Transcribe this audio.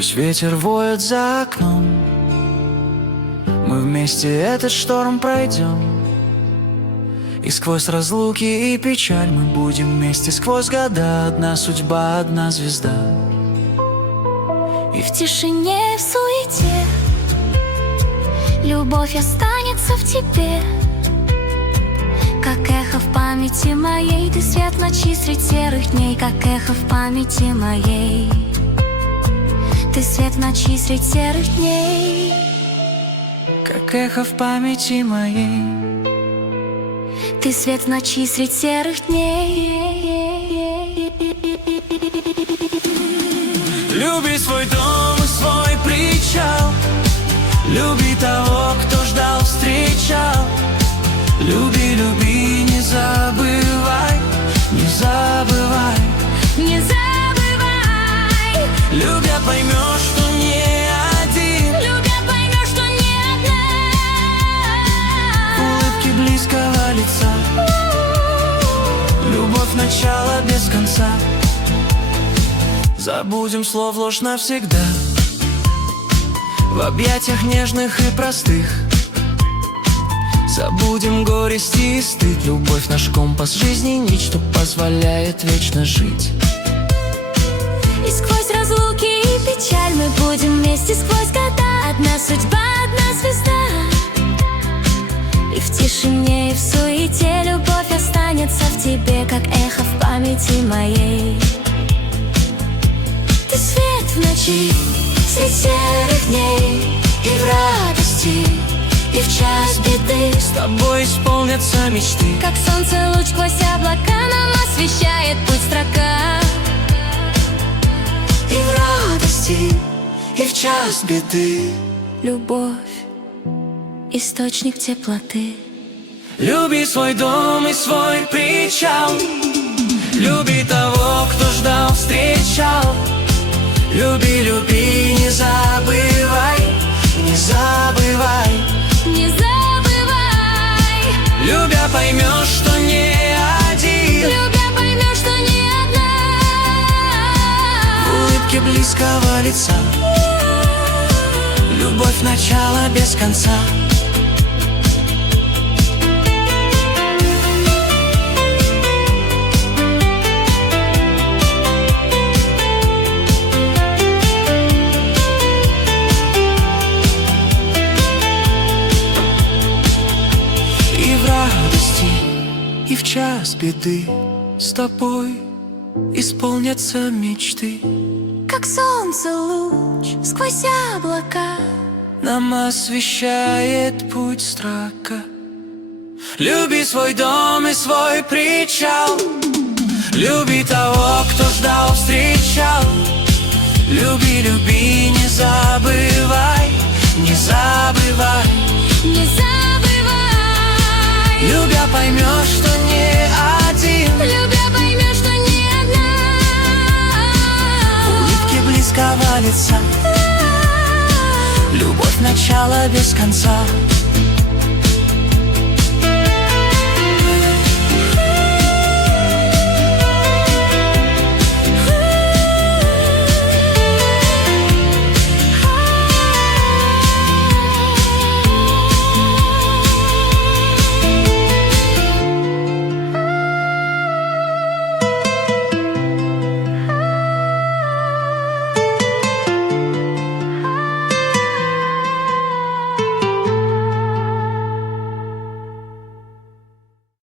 Пусть ветер воет за окном, мы вместе этот шторм пройдем. И сквозь разлуки и печаль мы будем вместе сквозь года. Одна судьба, одна звезда. И в тишине, и в суете любовь останется в тебе. Как эхо в памяти моей, ты свет ночи средь серых дней. Как эхо в памяти моей, ты свет ночи средь серых дней. Как эхо в памяти моей, ты свет ночи средь серых дней. люби свой дом и свой причал, люби того, кто ждал, встречал. Люби, люби, не забывай, не забывай, Не забывай. любя поймешь, что не один, Любя поймешь, что не одна. улыбки близкого лица, любовь начала без конца. Забудем слов ложь навсегда, в объятиях нежных и простых. Забудем горести и стыд. Любовь наш компас жизни, нить, что позволяет вечно жить. И сквозь разлуки и печаль мы будем вместе сквозь года. Одна судьба, одна звезда. И в тишине, и в суете любовь останется в тебе, как эхо в памяти моей. Ты свет в ночи средь серых дней, и в радости, и в час беды. С тобой исполнятся мечты. Как солнце луч сквозь облака нам освещает путь строка. И в радости, и в час беды. Любовь — источник теплоты. Люби свой дом и свой причал, люби того, кто ждал, встречал. Люби, люби, не забывай, не забывай. Не забывай. Любя поймешь, что не один, Любя поймешь, что не одна. в улыбке близкого лица, любовь начала без конца. И в час беды с тобой исполнятся мечты. Как солнце луч сквозь облака Нам освещает путь строка. Люби свой дом и свой причал, люби того, кто ждал, встречал. Люби, люби, не забывай, не забывай. Не забывай. Любя поймешь, что не один, Любя поймешь, что не одна. в улыбке близкого лица, любовь начала без конца.